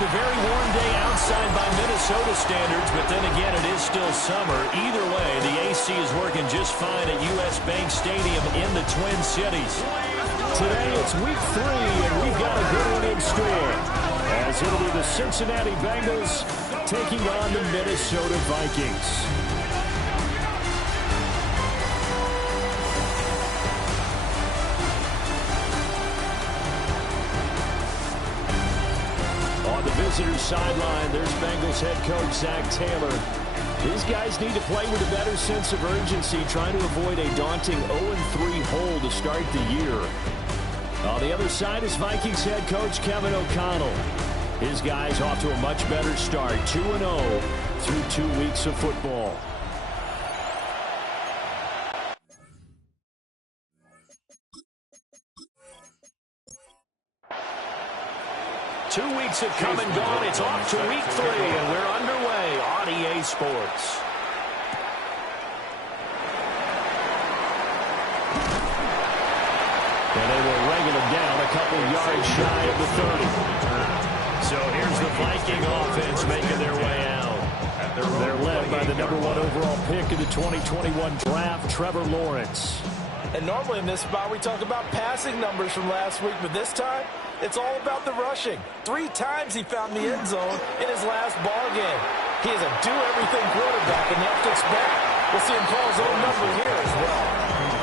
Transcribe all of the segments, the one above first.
A very warm day outside by Minnesota standards, but then again, it is still summer. Either way, the AC is working just fine at US Bank Stadium in the Twin Cities. Today, it's week 3, and we've got a good one in store, as it'll be the Cincinnati Bengals taking on the Minnesota Vikings. On the visitors' sideline, there's Bengals head coach Zach Taylor. These guys need to play with a better sense of urgency, trying to avoid a daunting 0-3 hole to start the year. On the other side is Vikings head coach Kevin O'Connell. His guys off to a much better start, 2-0 through 2 weeks of football. Two weeks have come and gone. It's off to week 3, and we're underway on EA Sports. And they will wrangle him down a couple yards shy of the 30. So here's the Viking offense making their way out. They're led by the #1 overall pick in the 2021 draft, Trevor Lawrence. And normally in this spot we talk about passing numbers from last week, but this time it's all about the rushing. 3 times he found the end zone in his last ball game. He is a do-everything quarterback, and you have to expect we'll see him call his own number here as well.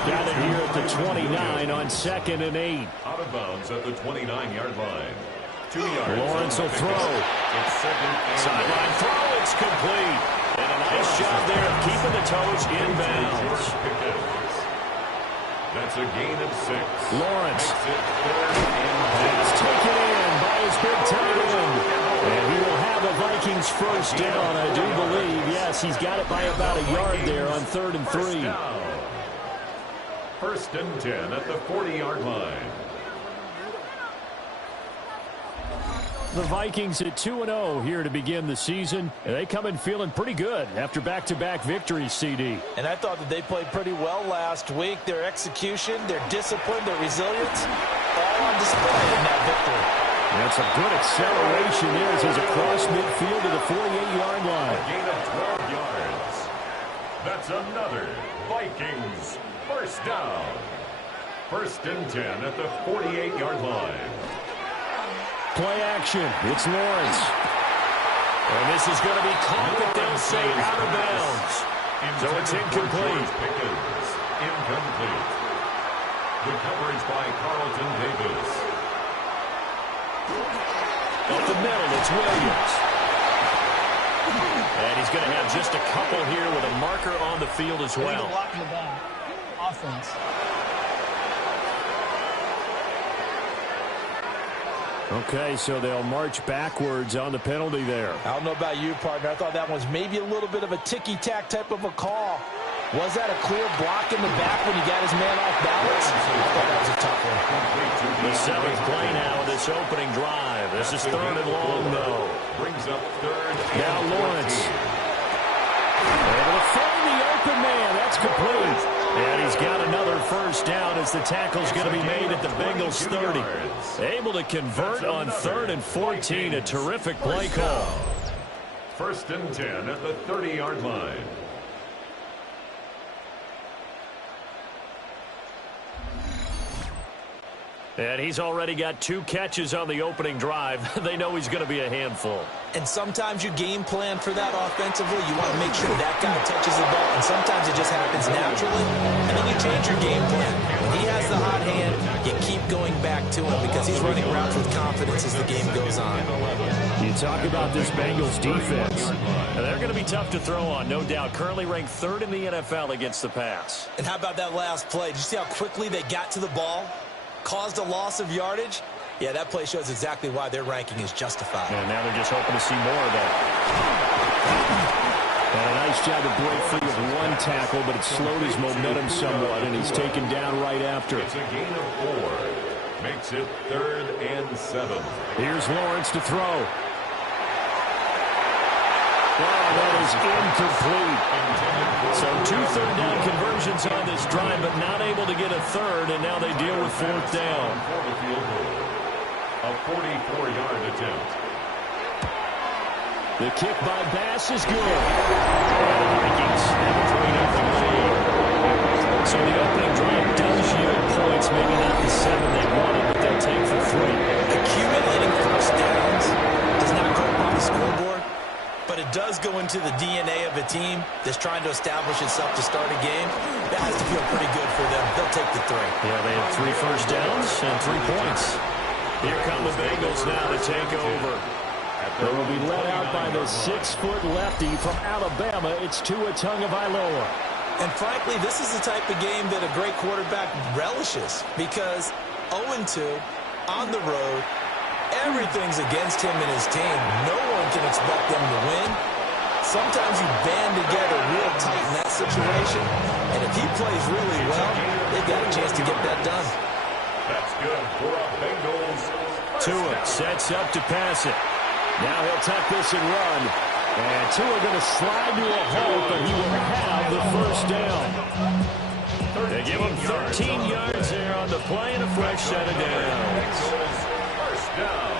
Got it here at the 29 on 2nd and 8. Out of bounds at the 29-yard line. 2 yards. Lawrence will throw. It's Sideline throw. It's complete. And a nice job there of keeping the toes in bounds. That's a gain of 6. Lawrence. It's taken in by his big tight end. And he will have a Vikings first down, I do believe. Yes, he's got it by about a yard there on 3rd and 3. First and 10 at the 40-yard line. The Vikings at 2-0 here to begin the season. And they come in feeling pretty good after back-to-back victories, CD. And I thought that they played pretty well last week. Their execution, their discipline, their resilience, all on display in that victory. That's a good acceleration there as he's across midfield to the 48-yard line. A gain of 12 yards. That's another Vikings first down. First and 10 at the 48-yard line. Play action. It's Lawrence. And this is going to be caught, but they'll say out of bounds. So it's incomplete. Incomplete. The coverage by Carlton Davis. Up the middle, it's Williams. And he's going to have just a couple here with a marker on the field as well. Block in the back. Offense. Okay, so they'll march backwards on the penalty there. I don't know about you, partner. I thought that was maybe a little bit of a ticky-tack type of a call. Was that a clear block in the back when he got his man off balance? I thought that was a tough one. The 7th play now of this opening drive. This is 3rd and long, though. Brings up 3rd. Now Lawrence. Able to find the open man. That's complete. And he's got another first down as the tackle's going to be made at the Bengals 30. Able to convert on 3rd and 14. A terrific play call. First and 10 at the 30-yard line. And he's already got 2 catches on the opening drive. They know he's going to be a handful. And sometimes you game plan for that offensively. You want to make sure that guy touches the ball. And sometimes it just happens naturally. And then you change your game plan. When he has the hot hand, you keep going back to him because he's running routes with confidence as the game goes on. You talk about this Bengals defense. Now, they're going to be tough to throw on, no doubt. Currently ranked 3rd in the NFL against the pass. And how about that last play? Did you see how quickly they got to the ball? Caused a loss of yardage? Yeah, that play shows exactly why their ranking is justified. And now they're just hoping to see more of that. And a nice job to break free with 1 tackle, but it slowed his momentum somewhat, and he's taken down right after. It's a gain of 4. Makes it 3rd and 7. Here's Lawrence to throw. Oh, that is incomplete. So 2 third-down conversions on this drive, but not able to get a 3rd, and now they deal with 4th down. A 44-yard attempt. The kick by Bass is good. And the Vikings have a 3-0 lead. So the opening drive does yield points, maybe not the 7 they wanted, but they'll take for 3. Accumulating first downs does not go up on the scoreboard, but it does go into the DNA of a team that's trying to establish itself to start a game. That has to feel pretty good for them. They'll take the 3. Yeah, they have 3 first downs and 3 points. Here come the Bengals now to take over. They will be led out by the 6-foot lefty from Alabama. It's Tua Tagovailoa. And frankly, this is the type of game that a great quarterback relishes because 0-2 on the road, everything's against him and his team. No one can expect them to win. Sometimes you band together real tight in that situation, and if he plays really well, they've got a chance to get that done. That's good for a Bengals. Tua sets up to pass it. Now he'll tuck this and run. And Tua going to slide to a halt, but he will have the first down. They give him 13 yards there on the play and a fresh set of downs. First down.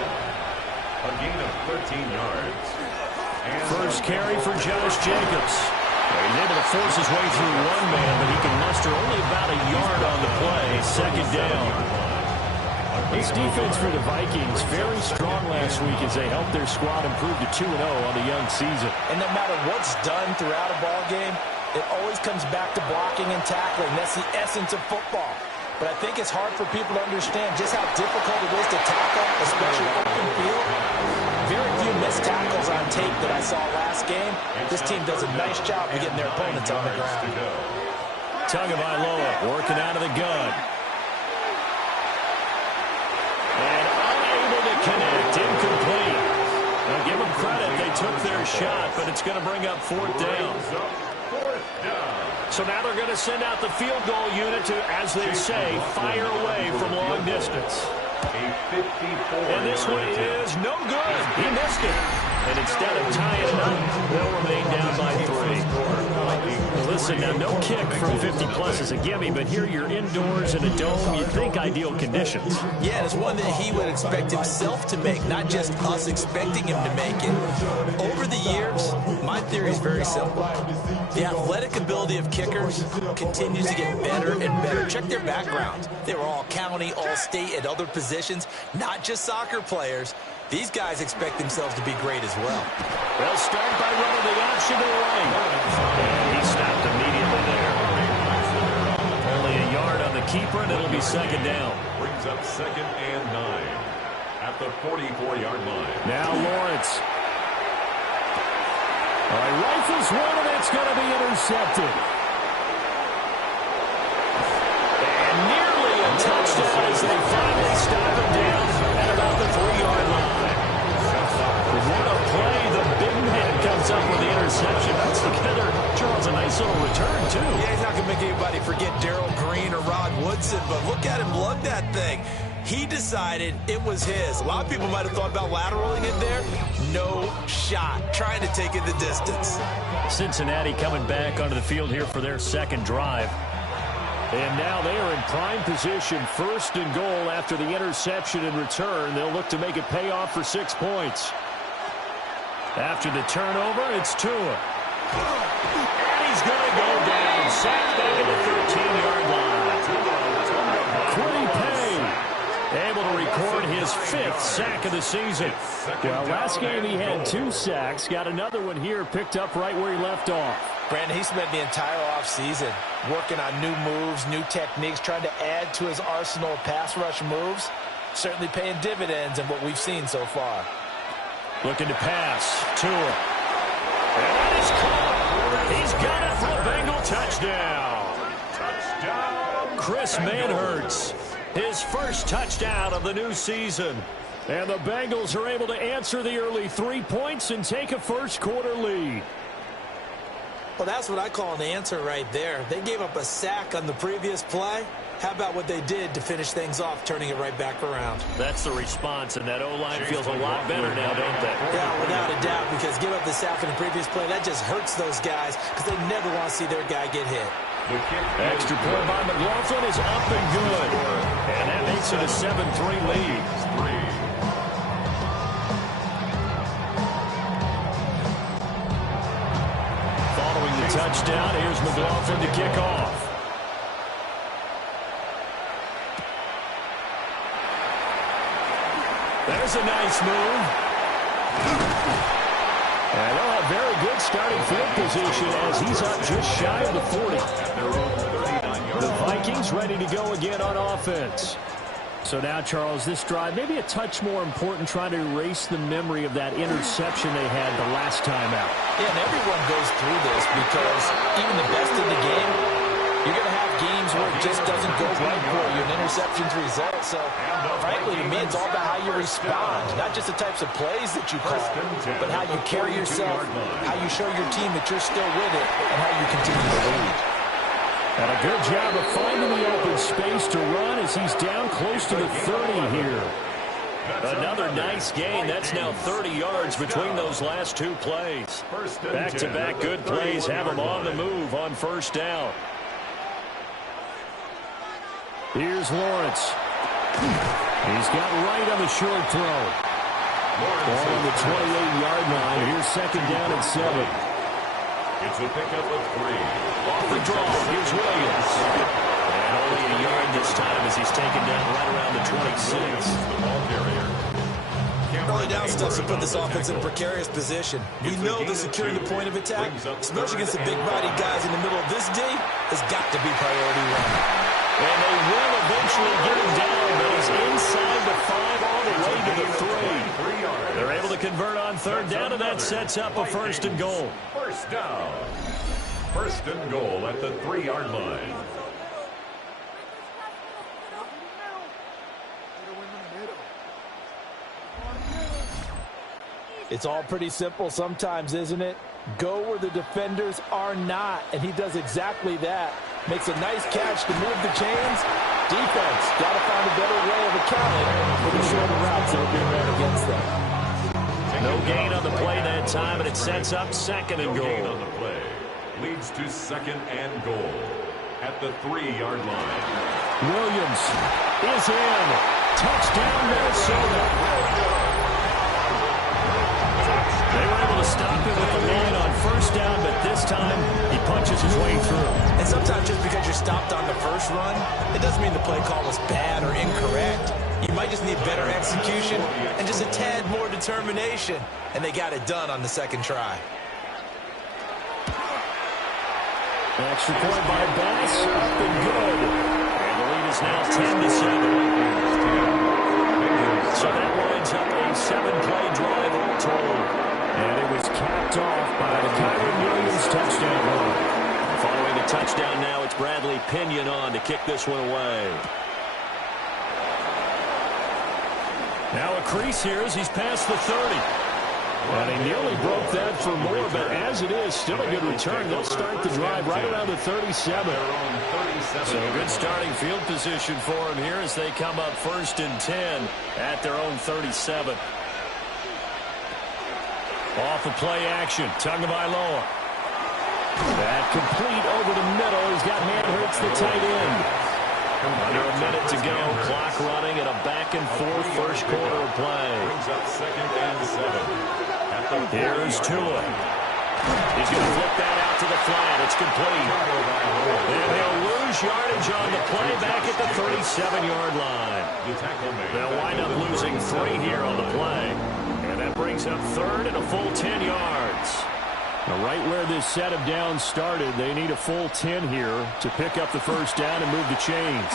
A gain of 13 yards. And First carry for Josh Jacobs. He's able to force his way through one man, but he can muster only about a yard on the play. Second down. This defense for the Vikings, very strong last week as they helped their squad improve to 2-0 on the young season. And no matter what's done throughout a ball game, it always comes back to blocking and tackling. That's the essence of football. But I think it's hard for people to understand just how difficult it is to tackle, especially open field. Very few missed tackles on tape that I saw last game. This team does a nice job of getting their opponents on the ground. Tagovailoa working out of the gun. And unable to connect, incomplete. Now give them credit, they took their shot, but it's going to bring up 4th down. So now they're going to send out the field goal unit to, as they say, fire away from long distance. And this one is no good. He missed it. And instead of tying it up, they'll remain down by 3. Listen, now no kick from 50-plus is a gimme, but here you're indoors in a dome. You'd think ideal conditions. Yeah, it's one that he would expect himself to make, not just us expecting him to make it. Over the years, my theory is very simple. The athletic ability of kickers continues to get better and better. Check their background. They were all county, all state, at other positions, not just soccer players. These guys expect themselves to be great as well. They'll start by running the option to the right. And he stopped immediately there. Only a yard on the keeper, and it'll be second down. Brings up 2nd and 9 at the 44-yard line. Now Lawrence. All right, rifles one, and it's going to be intercepted. And nearly a touchdown as they finally stop him down at about the 3-yard line. What a play. The big man comes up with the interception. Puts together, Charles, a nice little return, too. Yeah, he's not going to make anybody forget Darrell Green or Rod Woodson, but look at him lug that thing. He decided it was his. A lot of people might have thought about lateraling it there. No shot. Trying to take it the distance. Cincinnati coming back onto the field here for their second drive. And now they are in prime position, 1st and goal after the interception and return. They'll look to make it pay off for 6 points. After the turnover, it's Tua. And he's going to go down. Sacked back at the 13-yard line. Quiddy Pay able to record his 5th sack of the season. Well, last game he had 2 sacks. Got another one here picked up right where he left off. Brandon, he spent the entire offseason working on new moves, new techniques, trying to add to his arsenal of pass rush moves. Certainly paying dividends in what we've seen so far. Looking to pass. Tua. And that is caught. He's got it for a Bengal touchdown. Touchdown. Chris Manhertz, his first touchdown of the new season. And the Bengals are able to answer the early 3 points and take a first-quarter lead. Well, that's what I call an answer right there. They gave up a sack on the previous play. How about what they did to finish things off, turning it right back around? That's the response, and that O-line feels a lot better now, don't they? Yeah, without a doubt, because give up the sack in the previous play, that just hurts those guys because they never want to see their guy get hit. Extra point by McLaughlin is up and good. And that makes it a 7-3 lead. touchdown. Here's McLaughlin to kick off. There's a nice move. And they'll have very good starting field position as he's up just shy of the 40. The Vikings ready to go again on offense. So now, Charles, this drive maybe a touch more important, trying to erase the memory of that interception they had the last time out. Yeah, and everyone goes through this because even the best in the game, you're going to have games where it just doesn't go right for you, an interception's result. So, frankly, to me, it's all about how you respond, not just the types of plays that you call, but how you carry yourself, how you show your team that you're still with it, and how you continue to lead. And a good job of finding the open space to run as he's down close to the 30 here. Another nice gain. That's now 30 yards between those last two plays. Back-to-back good plays have him on the move on first down. Here's Lawrence. He's got right on the short throw. Ball on the 28-yard line. Here's second down and 7. It's a pickup of 3. Off the draw, here's Williams. And only a yard this time as he's taken down right around the 26. The ball carrier. Early down stuff to put this offense in a precarious position. We know that securing the point of attack, especially against the big body guys in the middle of this D, has got to be priority one. And they will eventually get him down, but he's inside the 5 all the way to the 3. They're able to convert on third down, and that sets up a first and goal. First down. First and goal at the 3-yard line. It's all pretty simple sometimes, isn't it? Go where the defenders are not, and he does exactly that. Makes a nice catch to move the chains. Defense got to find a better way of accounting for the shorter routes that are being run against them. No gain on the play that time, and it sets up second and goal. Gain on the play leads to second and goal at the 3-yard line. Williams is in. Touchdown, Minnesota. They were able to stop him with the line on first down, but this time he punches his way through. And sometimes just because you're stopped on the first run, it doesn't mean the play call was bad or incorrect. You might just need better execution and just a tad more determination. And they got it done on the second try. Extra point by Bass, up and good. And the lead is now 10-7. So that winds up a 7-play drive all told. And it was capped off by the Kyron Williams touchdown run. Following the touchdown now, it's Bradley Pinion on to kick this one away. Now a crease here as he's past the 30. And he nearly broke that for more, but as it is, still a good return. They'll start the drive right around the 37. So good starting field position for him here as they come up first and 10 at their own 37. Off the play action, Tagovailoa. That complete over the middle. He's got Manhurts, the tight end. Under a minute to go, clock running and a back-and-forth first quarter of play. Brings up second and 7. Here's Tua. He's going to flip that out to the flat. It's complete. And they'll lose yardage on the play back at the 37-yard line. They'll wind up losing 3 here on the play. And that brings up third and a full 10 yards. Now, right where this set of downs started, they need a full 10 here to pick up the first down and move the chains.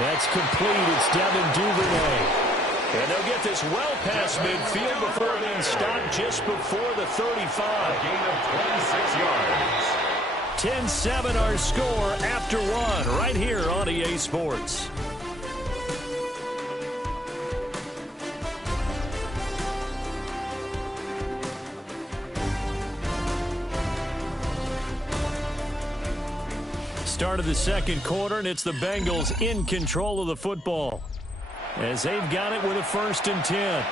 That's complete. It's Devin Duvernay. And they'll get this well past midfield before being stopped just before the 35. A gain of 26 yards. 10-7 our score after 1 right here on EA Sports. Start of the second quarter, and it's the Bengals in control of the football as they've got it with a first and 10.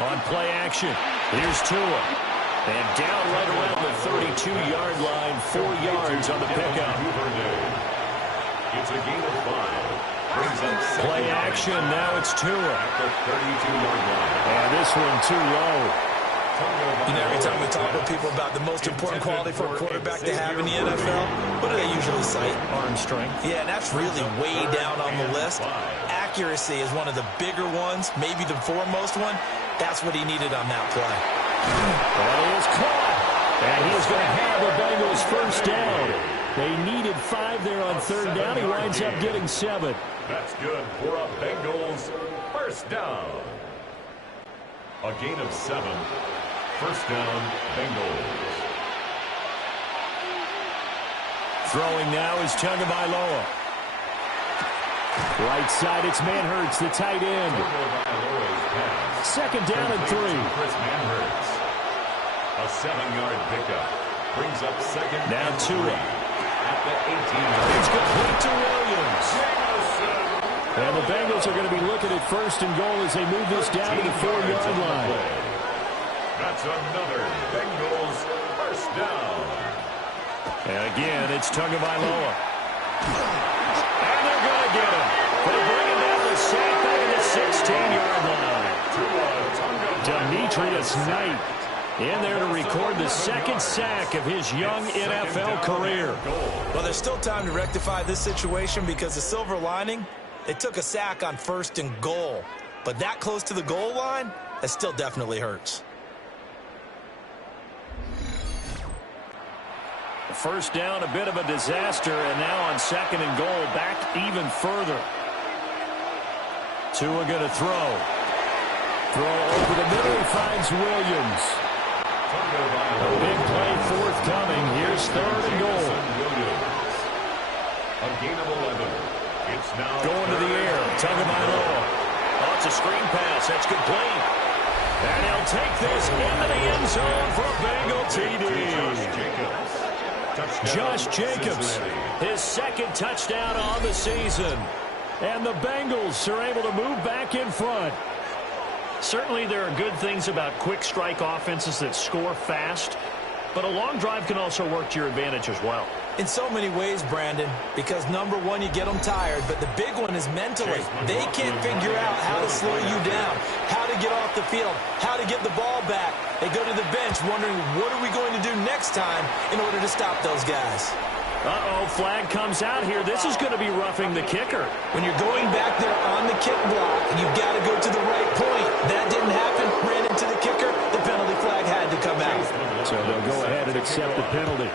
On play action, here's Tua. And down right around the 32-yard line, 4 yards on the pickup. It's a gain of 5. Play action. Now it's Tua. At the 32-yard line. And this one too low. You know, every time we talk with people about the most important quality for a quarterback to have in the NFL, what do they usually cite? Arm strength. Yeah, and that's really way down on the list. Accuracy is one of the bigger ones, maybe the foremost one. That's what he needed on that play. That is caught. And he is going to have the Bengals first down. They needed 5 there on third down. He winds up getting 7. That's good for a Bengals first down. A gain of 7. First down, Bengals. Throwing now is Tagovailoa. Right side, it's Manhurts, the tight end. Second down and 3. Chris Manhurts. A 7-yard pickup. Brings up second Now and Tua. 3. At the 18-yard. It's complete to Williams. And the Bengals are going to be looking at first and goal as they move this down to the 4-yard line. That's another Bengals first down. And again, it's Tagovailoa. And they're going to get him. They bring him down the sack back at the 16-yard line. Demetrius Knight in there to record the second sack of his young NFL career. Well, there's still time to rectify this situation because the silver lining, they took a sack on first and goal. But that close to the goal line, that still definitely hurts. First down, a bit of a disaster, and now on second and goal, back even further. Tua going to throw. Throw over the middle, he finds Williams. A big play forthcoming. Here's third and goal. A gain of 11. It's now going to the air. Tagovailoa. Oh, it's a screen pass. That's complete. And he'll take this into the end zone for a Bengal TD. Josh Jacobs, his second touchdown on the season. And the Bengals are able to move back in front. Certainly there are good things about quick strike offenses that score fast, but a long drive can also work to your advantage as well. In so many ways, Brandon, because number one, you get them tired, but the big one is mentally. They can't figure out how to slow you down, how to get off the field, how to get the ball back. They go to the bench wondering, what are we going to do next time in order to stop those guys? Uh-oh, flag comes out here. This is going to be roughing the kicker. When you're going back there on the kick block, you've got to go to the right point. That didn't happen. Ran into the kicker. The penalty flag had to come out. So they'll go ahead and accept the penalty.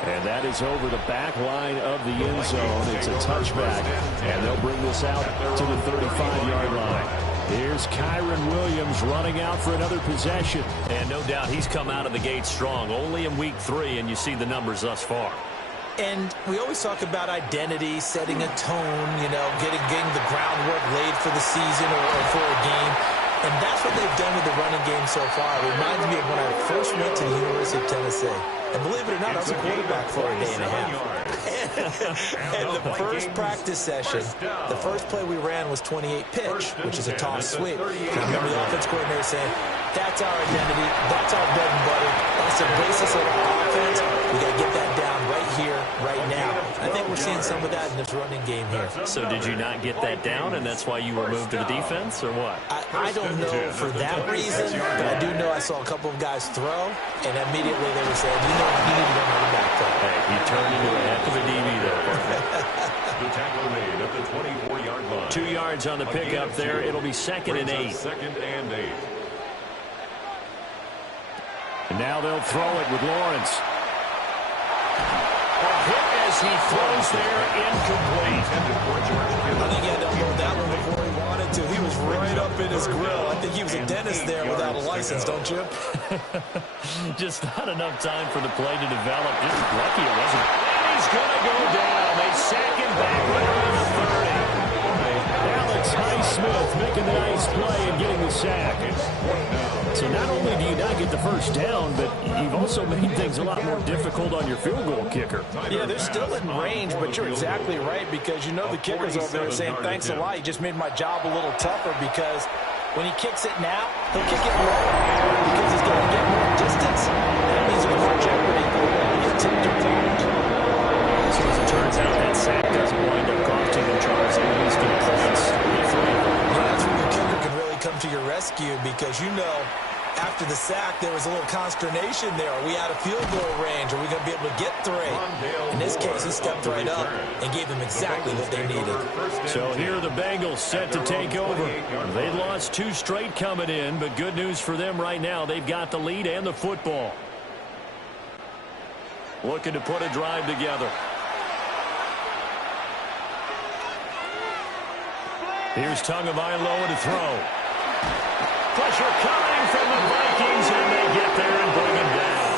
And that is over the back line of the end zone. It's a touchback, and they'll bring this out to the 35-yard line. Here's Kyron Williams running out for another possession. And no doubt he's come out of the gate strong, only in week 3, and you see the numbers thus far. And we always talk about identity, setting a tone, you know, getting the groundwork laid for the season or for a game. And that's what they've done with the running game so far. It reminds me of when I first went to the University of Tennessee. And believe it or not, I was a quarterback for a day and a half. And the first practice session, the first play we ran was 28 pitch, which is a toss sweep. And I remember the offense coordinator saying, that's our identity, that's our bread and butter, that's the basis of our offense. We got to get that down right here, right now. I think we're seeing some of that in this running game here. So did you not get that down, and that's why you were moved to the defense, or what? I don't know for that reason, but I do know I saw a couple of guys throw, and immediately they were saying, you know, you need to run on the back foot. Hey, you turned into a heck of a DB there, partner. The tackle made at the 24-yard line. 2 yards on the pickup there. It'll be second and 8. Second and 8. And now they'll throw it with Lawrence. A hit as he throws there, incomplete. I think he had to unload that one before he wanted to. He was right up in his grill. I think he was a dentist there without a license, don't you? Just not enough time for the play to develop. Just lucky it wasn't. And he's going to go down. They sack him back right around the 30. Alex Highsmith making the nice play and getting the sack. So not only do you not get the first down, but you've also made things a lot more difficult on your field goal kicker. Yeah, they're still in range, but you're exactly right because you know the kicker's over there saying, thanks a lot. You just made my job a little tougher because when he kicks it now, he'll kick it lower because he's going to get more distance. That means there's more jeopardy. He gets tipped or blocked. So as it turns out, because, you know, after the sack, there was a little consternation there. Are we out of field goal range? Are we going to be able to get 3? In this case, he stepped right up and gave them exactly what they needed. So here are the Bengals set to take over. They've lost 2 straight coming in, but good news for them right now. They've got the lead and the football. Looking to put a drive together. Here's Tagovailoa to throw. Pressure coming from the Vikings, and they get there and bring him down.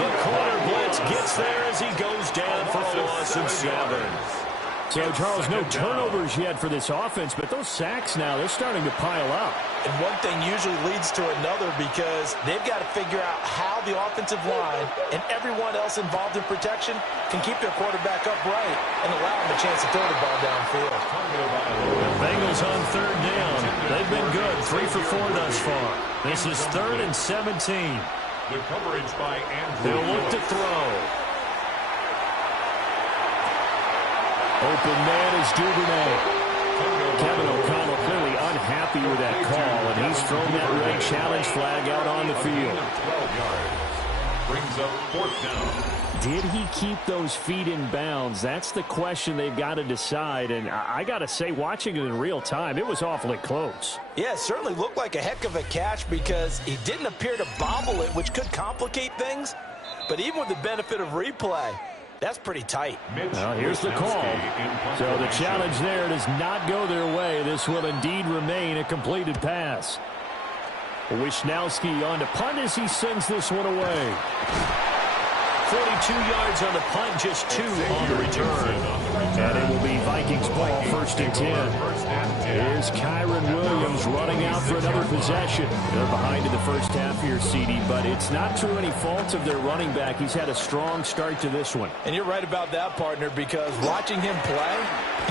The corner blitz gets there as he goes down for a loss of 7. So, Charles, no turnovers yet for this offense, but those sacks now, they're starting to pile up. And one thing usually leads to another because they've got to figure out how the offensive line and everyone else involved in protection can keep their quarterback upright and allow him a chance to throw the ball downfield. The Bengals on 3rd down. They've been good, 3 for 4 thus far. This is 3rd and 17. The coverage by Andrew. They'll look to throw. Open man is Duvernay. Kevin O'Connell clearly unhappy with that call, and he's thrown that red challenge flag out on the field. 12 yards. Brings up 4th down. Did he keep those feet in bounds? That's the question they've got to decide, and I got to say, watching it in real time, it was awfully close. Yeah, it certainly looked like a heck of a catch because he didn't appear to bobble it, which could complicate things. But even with the benefit of replay, that's pretty tight. Well, here's the call. So the challenge there does not go their way. This will indeed remain a completed pass. Wisnowski on to punt as he sends this one away. 42 yards on the punt, just 2 on the return. And it will be Vikings ball, 1st and 10. Here's Kyron Williams running out for another possession. They're behind in the first half here, CD, but it's not through any fault of their running back. He's had a strong start to this one. And you're right about that, partner, because watching him play,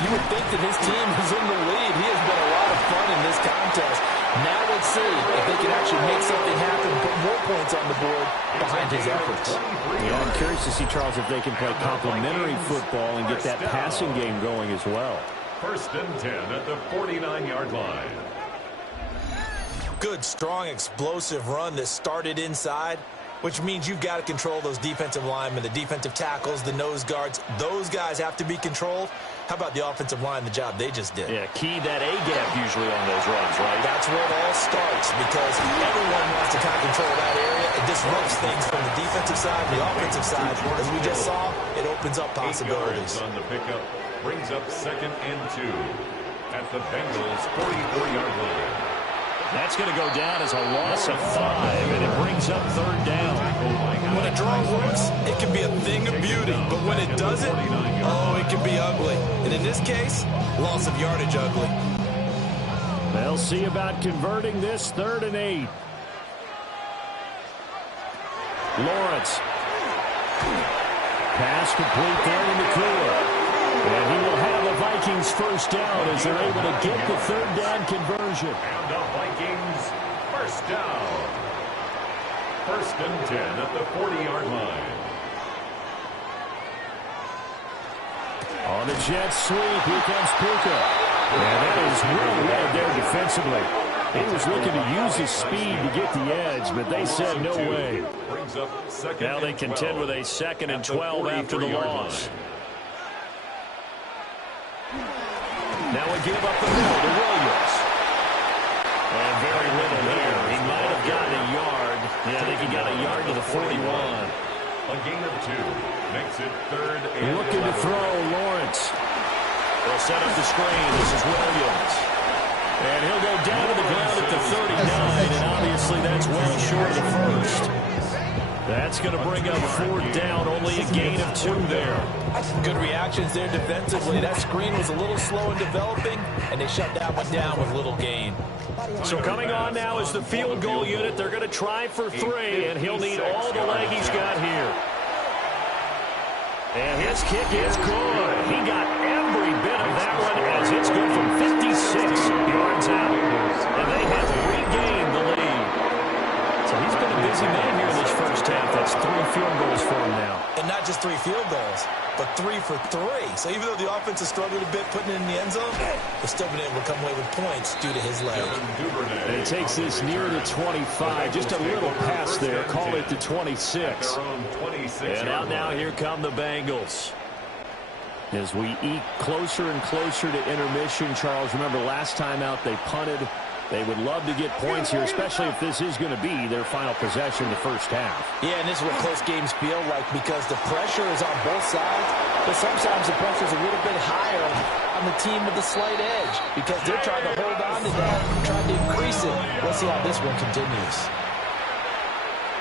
you would think that his team is in the lead. He has been a lot of fun in this contest. Now let's see if they can actually make something happen, put more points on the board behind his efforts. Yeah, I'm curious to see, Charles, if they can play complementary football and get that passing game going as well. 1st and 10 at the 49-yard line. Good, strong, explosive run that started inside, which means you've got to control those defensive linemen, the defensive tackles, the nose guards. Those guys have to be controlled. How about the offensive line, the job they just did? Yeah, key that A-gap usually on those runs, right? That's where it all starts because everyone wants to kind of control that area. It disrupts things from the defensive side, the offensive side. As we just saw, it opens up possibilities. 8 yards on the pickup. Brings up 2nd and 2 at the Bengals' 44-yard line. That's going to go down as a loss of 5, and it brings up 3rd down. When a draw works, it can be a thing of beauty, but when it doesn't, oh, it can be ugly. And in this case, loss of yardage ugly. They'll see about converting this 3rd and 8. Lawrence. Pass complete there in the clear. And he will have a Vikings 1st down as they're able to get the 3rd down conversion. And the Vikings 1st down. 1st and 10 at the 40-yard line. On the jet sweep, here comes Puka. And that is well read there defensively. He was looking to use his speed to get the edge, but they said no way. Now they contend with a 2nd and 12 after the loss. Now we give up the middle to Williams. And very little there. He might have gotten a yard. Yeah, I think he got a yard to the 41. A gain of 2 makes it 3rd and Looking 11. to throw, Lawrence. They'll set up the screen. This is Williams. And he'll go down to the ground at the 39, and obviously that's well short of the 1st. That's going to bring up 4th down, only a gain of 2 there. Good reactions there defensively. That screen was a little slow in developing, and they shut that one down with little gain. So coming on now is the field goal unit. They're going to try for 3, and he'll need all the leg he's got here. And his kick is good. He got every bit of that one as it's good from 56 yards out. And they have regained the lead. So he's been a busy man here in this 1st first half. That's 3 field goals for him now. And not just 3 field goals, but 3 for 3. So even though the offense has struggled a bit putting it in the end zone, they've still been able to come away with points due to his leg. And he takes this near the 25. Just a little pass there. Call it the 26. And out now, here come the Bengals. As we eke closer and closer to intermission, Charles, remember last time out they punted. They would love to get points here, especially if this is going to be their final possession the first half. Yeah, and this is what close games feel like because the pressure is on both sides, but sometimes the pressure is a little bit higher on the team with the slight edge because they're trying to hold on to that, trying to increase it. Let's see how this one continues.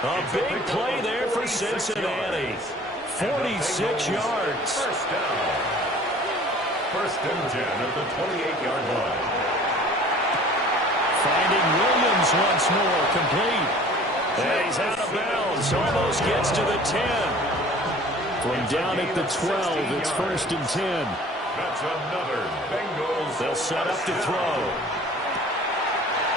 A big play there for Cincinnati. 46 yards. First down. First and 10 at the 28-yard line. Finding Williams once more, complete. And he's out of bounds, almost gets to the 10. From down at the 12, it's first and 10. That's another Bengals. They'll set up to throw.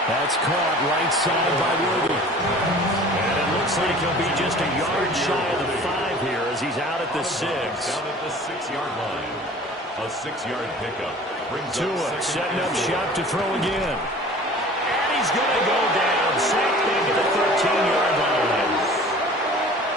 That's caught right side by Worthy. And it looks like he'll be just a yard shy of the 5 here as he's out at the 6. Down at the 6-yard line. A 6-yard pickup. Tua setting up shop to throw again. He's going to go down, sacked into the 13-yard line.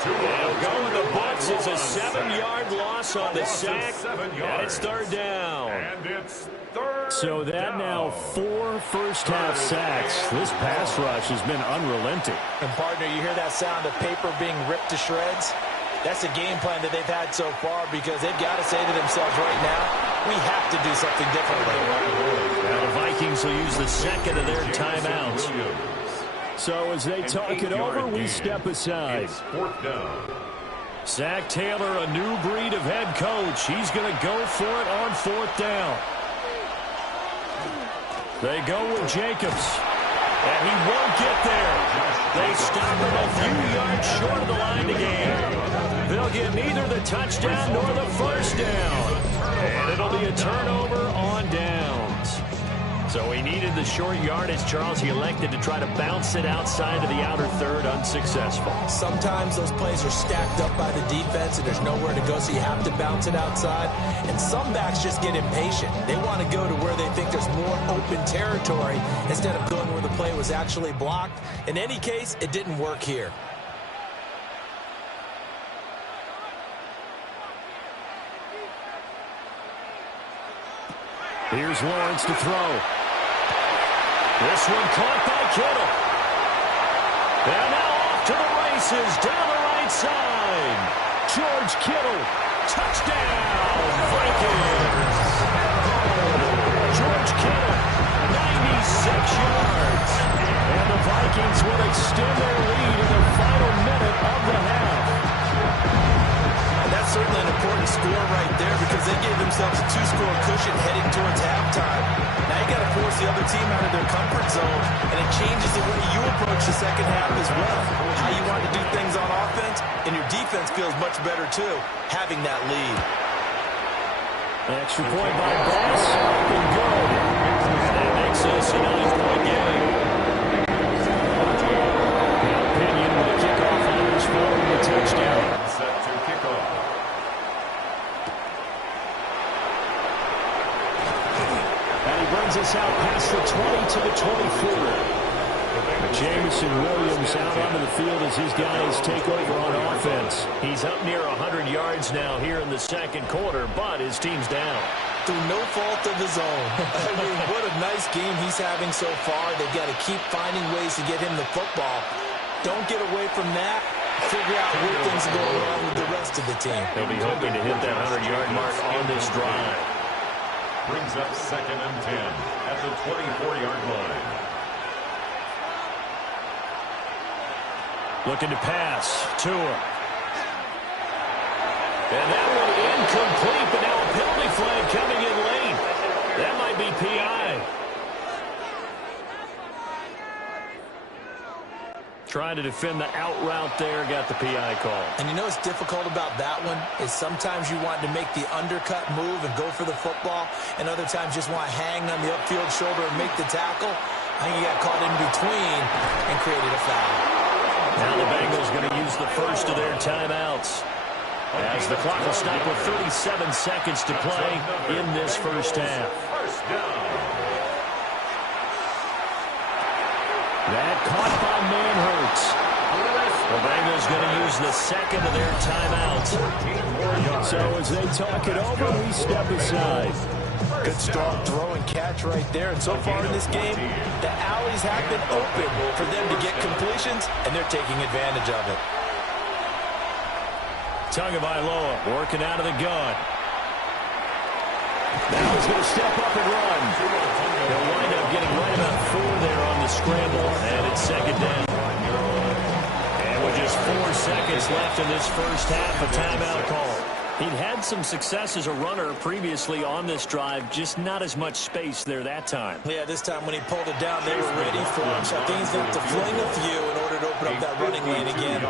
They'll go in the box. It's a 7-yard loss on the sack, and it's third down. And it's third So that down. now 4 first-half sacks. This pass rush has been unrelenting. And, partner, you hear that sound of paper being ripped to shreds? That's the game plan that they've had so far because they've got to say to themselves right now, we have to do something differently. Now the Vikings will use the second of their timeouts. So as they talk it over, we step aside. It's fourth down. Zach Taylor, a new breed of head coach. He's going to go for it on 4th down. They go with Jacobs. And he won't get there. They stop him a few yards short of the line to gain. They'll get neither the touchdown nor the first down. And it'll be a turnover on downs. So he needed the short yardage, Charles. He elected to try to bounce it outside of the outer third, unsuccessful. Sometimes those plays are stacked up by the defense and there's nowhere to go, so you have to bounce it outside. And some backs just get impatient. They want to go to where they think there's more open territory instead of going where the play was actually blocked. In any case, it didn't work here. Here's Lawrence to throw. This one caught by Kittle. And now off to the races down the right side. George Kittle, touchdown, Vikings. George Kittle, 96 yards. And the Vikings will extend their lead in the final minute of the half. That's certainly an important score right there because they gave themselves a 2-score cushion heading towards halftime. Now you got to force the other team out of their comfort zone, and it changes the way you approach the second half as well. How you want to do things on offense, and your defense feels much better too, having that lead. Extra point by Bass, up and good. And that makes this a 9-point game. Now Pinion with a kickoff on this one and a touchdown. Set to kick off. And he brings us out past the 20 to the 24. Jamison Williams out onto the field as his guys take over on offense. He's up near 100 yards now here in the second quarter, but his team's down. Through no fault of his own. I mean, what a nice game he's having so far. They've got to keep finding ways to get him the football. Don't get away from that. Figure out where things are going wrong with the rest of the team. They'll be hoping to hit that 100-yard mark on this drive. Brings up second and 10 at the 24-yard line. Looking to pass. Tua. And that one incomplete, but now a penalty flag coming in late. That might be PI. Trying to defend the out route there, got the PI call. And you know what's difficult about that one is sometimes you want to make the undercut move and go for the football, and other times just want to hang on the upfield shoulder and make the tackle. I think he got caught in between and created a foul. Now the Bengals going to use the first of their timeouts, as the clock will stop with 37 seconds to play in this first half. First down. That caught by Manhurts. The Bengals going to use the second of their timeouts. So as they talk it over, we step aside. Good strong throw and catch right there. And so far in this game, the alleys have been open for them to get completions, and they're taking advantage of it. Tagovailoa working out of the gun. Now he's going to step up and run. They'll wind up getting right about 4 there on the scramble, and it's second down. And with just 4 seconds left in this first half, a timeout call. He'd had some success as a runner previously on this drive, just not as much space there that time. Yeah, this time when he pulled it down, they were ready for him. So I think he's going to have to fling a few in order to open up that running lane again.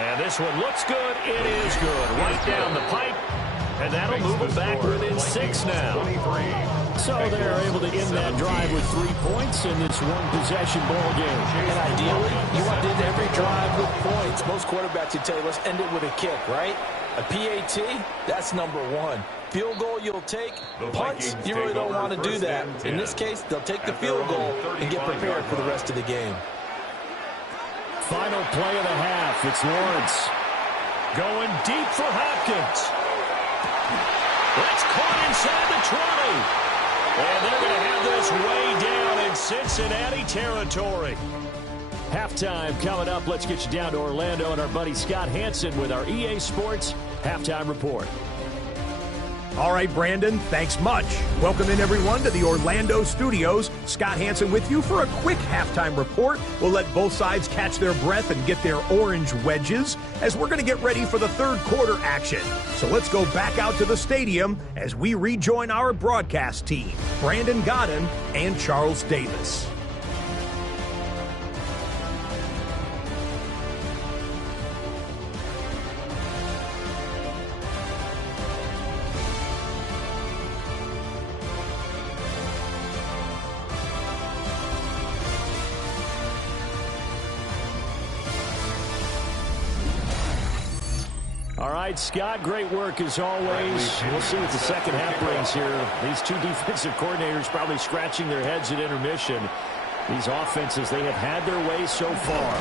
And this one looks good. It is good. Right down the pipe. And that'll move them back within 6 now. So they're able to end that drive with 3 points in this one-possession ball game. And ideally, you want to end every drive with points. Most quarterbacks would tell you, let's end it with a kick, right? A PAT, that's number 1. Field goal you'll take. Punts, you really don't want to do that. In this case, they'll take the field goal and get prepared for the rest of the game. Final play of the half. It's Lawrence going deep for Hopkins. That's caught inside the 20. And they're going to have this way down in Cincinnati territory. Halftime coming up. Let's get you down to Orlando and our buddy Scott Hansen with our EA Sports Halftime Report. All right, Brandon, thanks much. Welcome in, everyone, to the Orlando studios. Scott Hansen with you for a quick halftime report. We'll let both sides catch their breath and get their orange wedges as we're going to get ready for the third quarter action. So let's go back out to the stadium as we rejoin our broadcast team, Brandon Godden and Charles Davis. All right, Scott, great work as always. We'll see what the second half brings here. These two defensive coordinators probably scratching their heads at intermission. These offenses, they have had their way so far.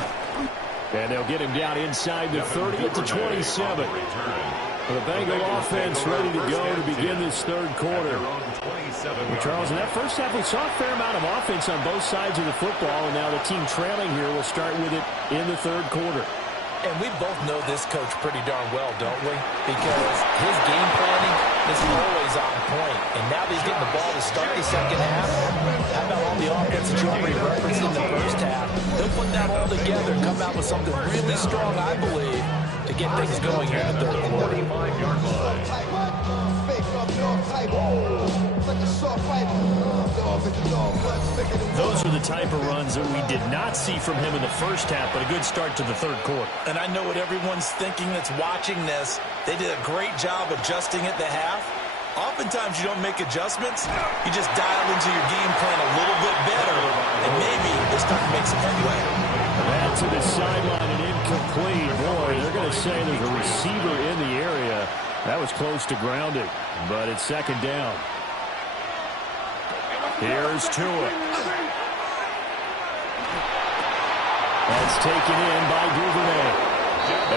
And they'll get him down inside the 30 at the 27. The Bengal offense ready to go to begin this third quarter. Well, Charles, in that first half, we saw a fair amount of offense on both sides of the football, and now the team trailing here will start with it in the third quarter. And we both know this coach pretty darn well, don't we? Because his game planning is always on point. And now that he's getting the ball to start the second half, how about all the offense that you already referenced in the first half? He'll put that all together and come out with something really strong, I believe, to get things going here in the third quarter. Those are the type of runs that we did not see from him in the first half, but a good start to the third quarter. And I know what everyone's thinking that's watching this. They did a great job adjusting at the half. Oftentimes you don't make adjustments. You just dial into your game plan a little bit better, and maybe they start to make some headway. Back to the sideline and incomplete. Boy, they're going to say there's a receiver in the area. That was close to grounding, but it's second down. Here's Tua. That's taken in by Duvernay.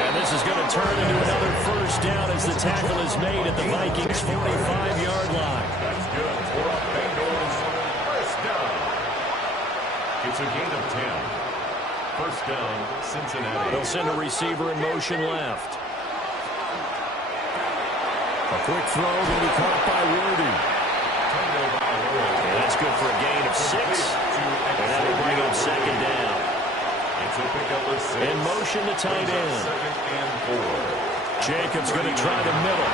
And this is going to turn into another first down as the tackle is made at the Vikings' 45-yard line. That's good for a Bengals first down. It's a gain of 10. First down, Cincinnati. They'll send a receiver in motion left. A quick throw going to be caught by Worthy. And that's good for a gain of 6. And that will bring up second down. It's a pickup of 6. In motion to tight end. Second and 4. Jacobs going to try the middle.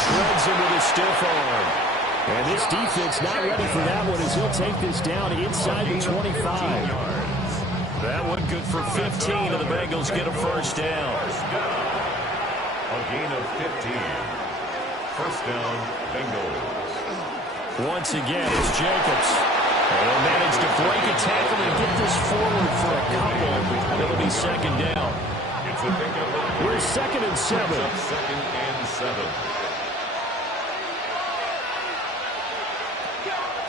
Shreds him with a stiff arm. And this defense not ready for that one as he'll take this down inside the 25. That one good for 15, and the Bengals get a first down. A gain of 15. First down, Bengals. Once again, it's Jacobs. And he'll manage to break a tackle and get this forward for a a couple, and it'll be second down. It's a pickup. We're second and 7. Second and 7.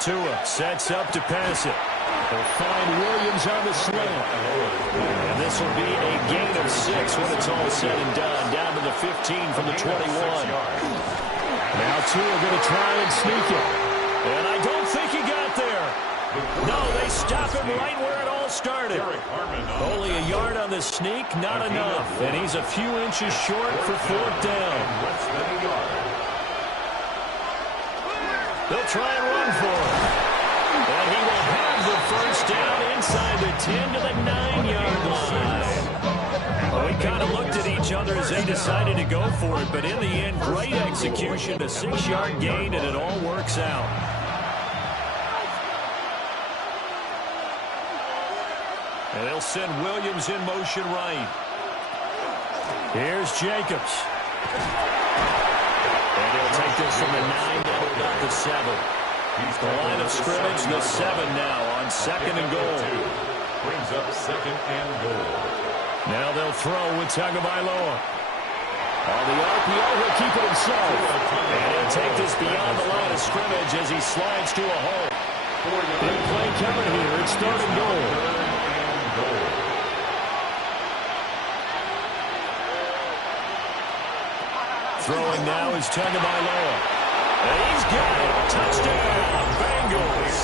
Tua sets up to pass it. They'll find Williams on the slant. And this will be a gain of 6 when it's all said and done. Down to the 15 from the 21. Now Tua going to try and sneak it. And I don't think he got there. No, they stop him right where it all started. Only a yard on the sneak, not enough. And he's a few inches short for 4th down. They'll try and run for it. And he will have the first down inside the 10 to the 9-yard line. Well, we kind of looked at each other as they decided to go for it, but in the end, great execution, a 6-yard gain, and it all works out. And they'll send Williams in motion right. Here's Jacobs. And he'll take this from the 9 down to about the 7. The line of scrimmage, the 7 now on 2nd and goal. Brings up 2nd and goal. Now they'll throw with Tagovailoa. On the RPO, he'll keep it himself. And he'll take this beyond the line of scrimmage as he slides to a hole. Big play coming here. It's 3rd and goal. Throwing now is Tagovailoa. And he's got it. Touchdown, Bengals.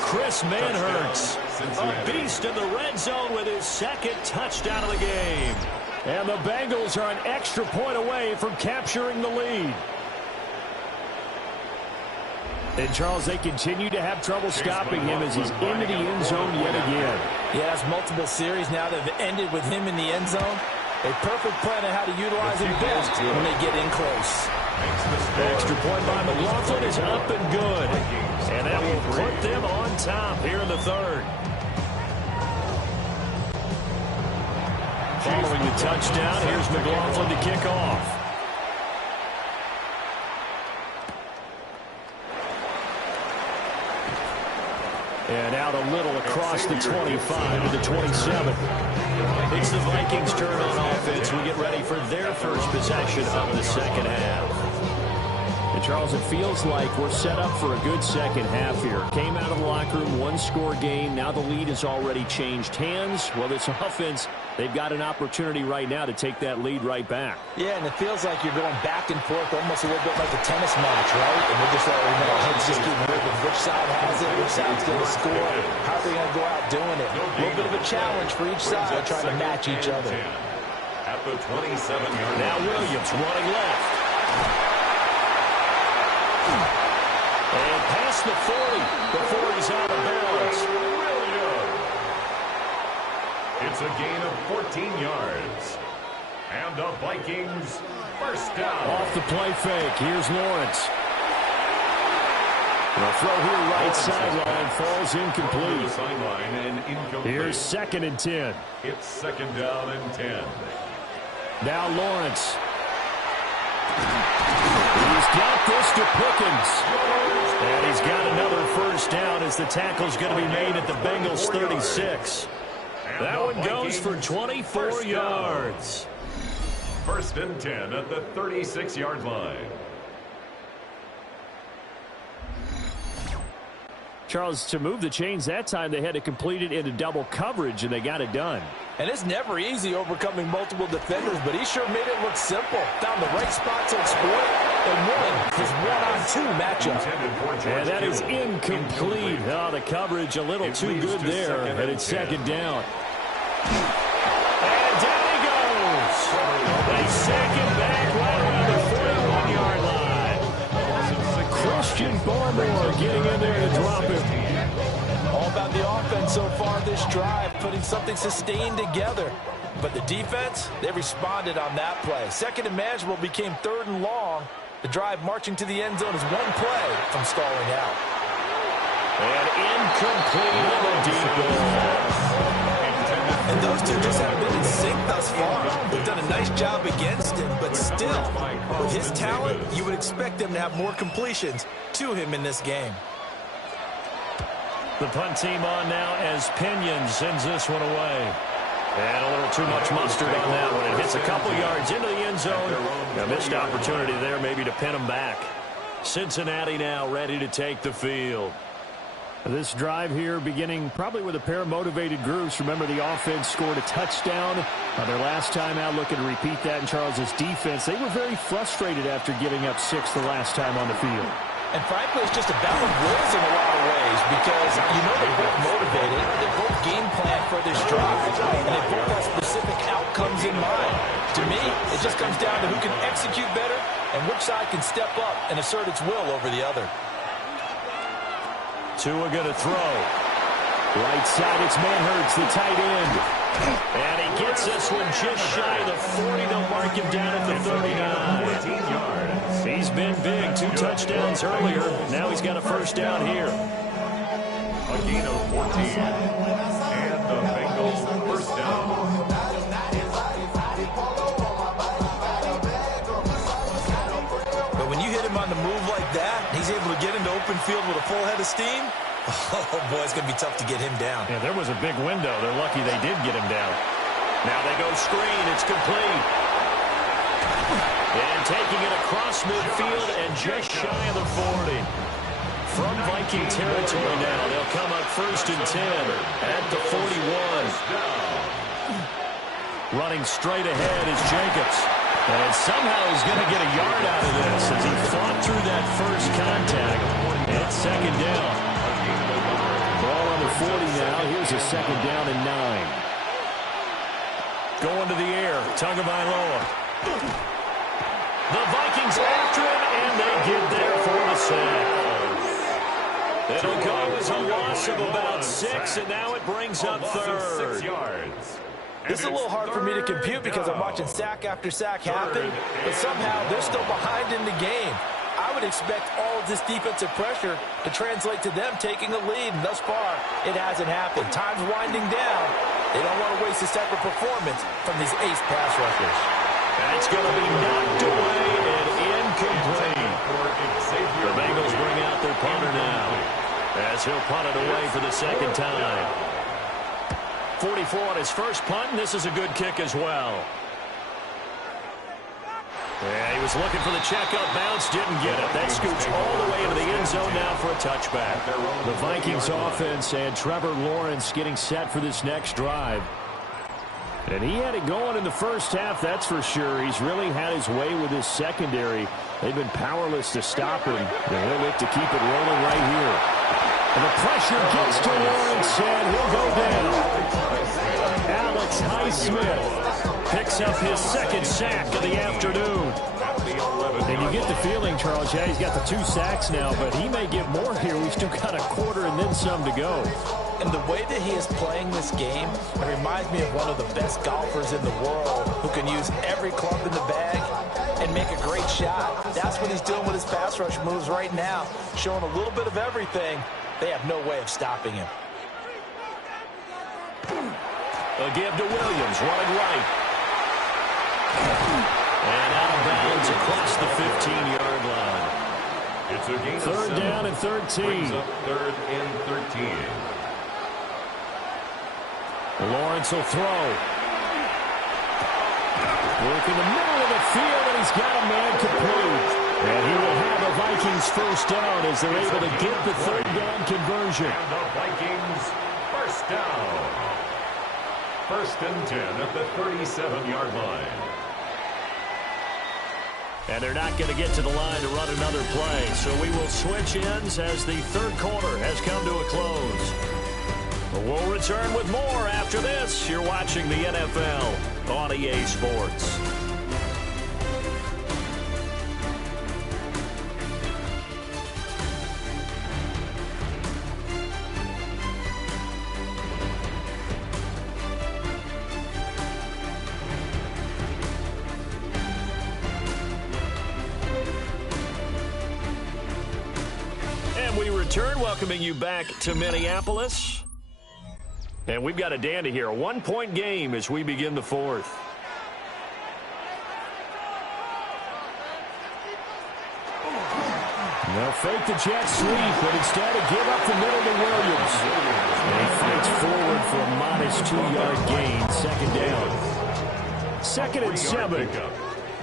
Chris Manhertz, a beast in the red zone with his 2nd touchdown of the game. And the Bengals are an extra point away from capturing the lead. And, Charles, they continue to have trouble stopping him as he's into the end zone yet again. He has multiple series now that have ended with him in the end zone. A perfect plan on how to utilize him best when they get in close. Extra point by McLaughlin is up and good. And that will put them on top here in the 3rd. Following the touchdown, here's McLaughlin to kick off. And out a little across the 25 to the 27. It's the Vikings' turn on offense. We get ready for their first possession of the 2nd half. And, Charles, it feels like we're set up for a good second half here. Came out of the locker room, 1-score game. Now the lead has already changed hands. Well, this offense, they've got an opportunity right now to take that lead right back. Yeah, and it feels like you're going back and forth almost a little bit like a tennis match, right? And we're just letting our heads just keep moving. Which side has it? Which side's going to score? How are they going to go out doing it? A little bit of a challenge for each side trying to match each other. At the 27-yard. Now Williams running left. And past the 40 before he's out of bounds. It's a gain of 14 yards. And the Vikings first down. Off the play fake. Here's Lawrence. The throw here right sideline falls incomplete. Sideline and incomplete. Here's 2nd and 10. It's 2nd down and 10. Now Lawrence. He's got this to Pickens. And he's got another first down as the tackle's going to be made at the Bengals 36. That one goes for 24 yards. 1st and 10 at the 36-yard line. Charles, to move the chains that time, they had to complete it into double coverage, and they got it done. And it's never easy overcoming multiple defenders, but he sure made it look simple. Found the right spot to exploit and won his 1-on-2 matchup. And that is incomplete. Oh, the coverage a little too good there, and it's 2nd down. And down he goes. They sack him back right around the 41-yard line. Christian Barmore getting in there to drop him. All about the offense so far this drive, putting something sustained together. But the defense, they responded on that play. 2nd and manageable became 3rd and long. The drive marching to the end zone is one play from stalling out. And incomplete on the deep ball. And those two just haven't been in sync thus far. They've done a nice job against him, but still, with his talent, you would expect them to have more completions to him in this game. The punt team on now as Pinion sends this one away. And a little too much mustard on that one. It hits a couple yards into the end zone. A missed opportunity there maybe to pin them back. Cincinnati now ready to take the field. This drive here beginning probably with a pair of motivated groups. Remember, the offense scored a touchdown their last time out. Looking to repeat that in Charles's defense. They were very frustrated after giving up 6 the last time on the field. And frankly, it's just a battle of wills in a lot of ways because you know they're both motivated. They're both game plan for this drive. And they both have specific outcomes in mind. To me, it just comes down to who can execute better and which side can step up and assert its will over the other. Tua going to throw. Right side, it's Manhurts, the tight end. And he gets this one just shy of the 40. They'll mark him down at the 39. 14 yards. He's been big. 2 touchdowns earlier. Now he's got a first down here. A gain of 14. And the Bengals first down. But when you hit him on the move like that, he's able to get into open field with a full head of steam. Oh, boy, it's going to be tough to get him down. Yeah, there was a big window. They're lucky they did get him down. Now they go screen. It's complete. And taking it across midfield and just shy of the 40. From Viking territory now, they'll come up 1st and 10 at the 41. Running straight ahead is Jacobs. And somehow he's going to get a yard out of this as he fought through that first contact. And 2nd down. Ball on the 40 now. Here's a 2nd down and 9. Going to the air. Tagovailoa. The Vikings after him, and they get there for the sack. It'll go as a loss of about 6, and now it brings up 3rd. 6 yards. This is a little hard for me to compute because I'm watching sack after sack happen, but somehow they're still behind in the game. I would expect all of this defensive pressure to translate to them taking a lead, and thus far, it hasn't happened. Time's winding down. They don't want to waste a second performance from these ace pass rushers. That's going to be knocked away and incomplete. The Bengals bring out their punter now as he'll punt it away for the 2nd time. 44 on his first punt, and this is a good kick as well. Yeah, he was looking for the checkup bounce, didn't get it. That scoops all the way into the end zone now for a touchback. The Vikings offense and Trevor Lawrence getting set for this next drive. And he had it going in the first half, that's for sure. He's really had his way with his secondary. They've been powerless to stop him. And he'll look to keep it rolling right here. And the pressure gets to Lawrence, and he'll go down. Alex Highsmith picks up his 2nd sack of the afternoon. And you get the feeling, Charles, yeah, he's got the 2 sacks now, but he may get more here. We've still got a quarter and then some to go. And the way that he is playing this game, it reminds me of one of the best golfers in the world who can use every club in the bag and make a great shot. That's what he's doing with his pass rush moves right now, showing a little bit of everything. They have no way of stopping him. A give to Williams, running right. And out of bounds across the 15-yard line. It's a gain of 3rd down and 13. Brings up 3rd and 13. Lawrence will throw. Work in the middle of the field, and he's got a man complete. And he will have the Vikings first down as they're able to get the 3rd down conversion. And the Vikings first down. 1st and 10 at the 37-yard line. And they're not going to get to the line to run another play. So we will switch ends as the 3rd quarter has come to a close. We'll return with more after this. You're watching the NFL on EA Sports. And we return, welcoming you back to Minneapolis. And we've got a dandy here. A 1-point game as we begin the 4th. They'll fake the jet sweep, but instead of give up the middle to Williams. And he fights forward for a modest 2-yard gain, second down. 2nd and 7.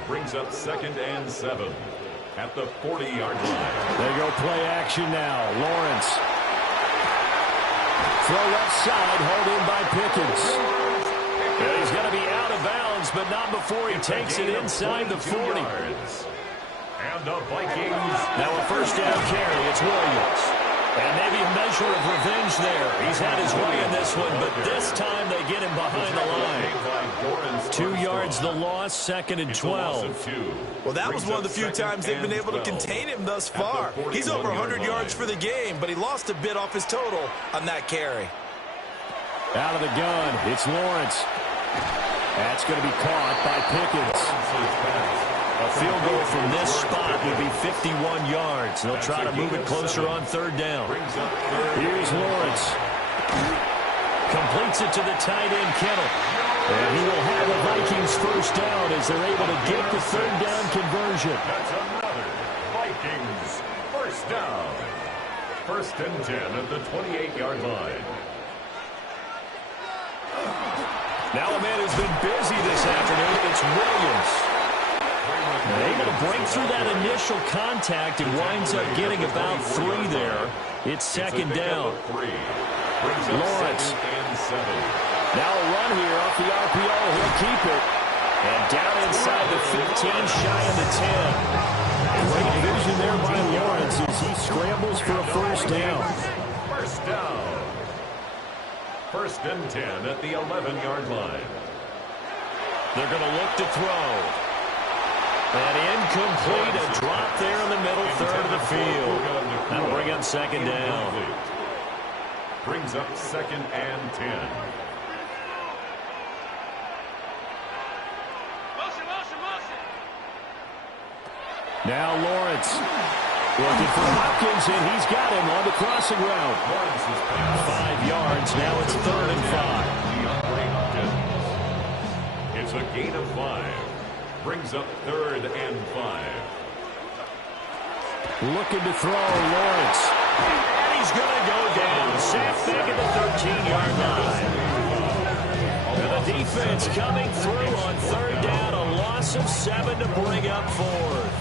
Brings up 2nd and 7 at the 40-yard line. They go play action now. Lawrence. Throw left side, hauled in by Pickens. And he's going to be out of bounds, but not before he takes it inside the 40. And the Vikings. Now a first down carry. It's Williams. And maybe a measure of revenge there. He's had his way in this one, but this time they get him behind the line. 2 yards the loss, 2nd and 12. Well, that was one of the few times they've been able to contain him thus far. He's over 100 yards for the game, but he lost a bit off his total on that carry. Out of the gun, it's Lawrence. That's going to be caught by Pickens. A field goal from this spot would be 51 yards. They'll try to move it closer on 3rd down. Here's Lawrence. Completes it to the tight end, Kittle. And he will have the Vikings first down as they're able to get the 3rd down conversion. That's another Vikings first down. 1st and 10 at the 28-yard line. Now a man who's been busy this afternoon. It's Williams. Able to break through that initial contact and winds up getting about 3 there. It's 2nd down. Lawrence. Now a run here off the RPO. He'll keep it. And down inside the 15, shy of the 10. Great vision there by Lawrence as he scrambles for a first down. First down. 1st and 10 at the 11-yard line. They're going to look to throw. And incomplete, a drop there in the middle third of the field. That'll bring up 2nd down. Brings up 2nd and 10. Now Lawrence looking for Hopkins, and he's got him on the crossing route. 5 yards, now it's 3rd and 5. It's a gain of 5. Brings up 3rd and 5. Looking to throw, Lawrence. And he's going to go down. Sacked back at the 13-yard line. And the defense coming through on 3rd down. A loss of 7 to bring up 4th.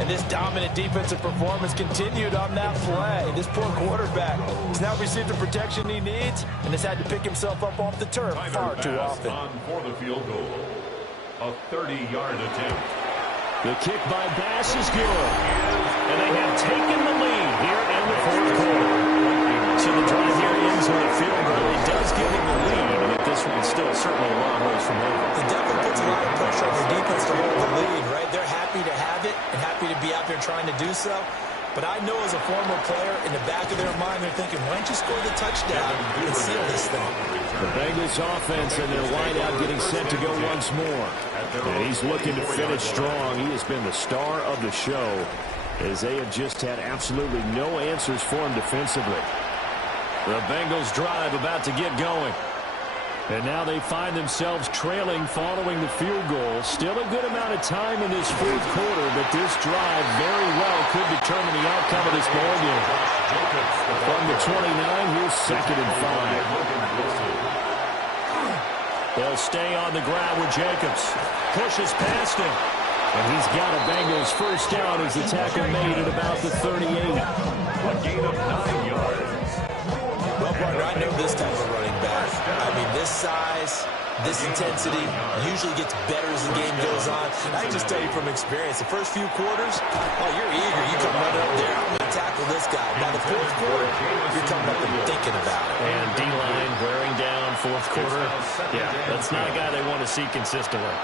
And this dominant defensive performance continued on that play. This poor quarterback has now received the protection he needs and has had to pick himself up off the turf far too often. On for the field goal. A 30-yard attempt. The kick by Bass is good. And they have taken the lead here in the 4th quarter. So the drive here ends with a field goal. It does give them the lead, and at this one, still certainly a long ways from over. It definitely puts a lot of pressure on their defense to hold the lead, right? They're happy to have it and happy to be out there trying to do so. But I know as a former player, in the back of their mind, they're thinking, why don't you score the touchdown and seal this thing? The Bengals offense and their wideout getting set to go once more. And he's looking to finish strong. He has been the star of the show as they have just had absolutely no answers for him defensively. The Bengals drive about to get going. And now they find themselves trailing following the field goal. Still a good amount of time in this 4th quarter, but this drive very well could determine the outcome of this ball game. From the 29, here's 2nd and 5. They'll stay on the ground with Jacobs. Pushes past him. And he's got a Bengals first down as the tackle made at about the 38. A gain of 9 yards. Well, partner, I know this type of running back. I mean, this size, this intensity usually gets better as the game goes on. I can just tell you from experience, the first few quarters, oh, you're eager. You come running up there, I'm going to tackle this guy. By the 4th quarter, you're coming up and thinking about it. And D-line wearing down 4th quarter. Yeah, that's not a guy they want to see consistently.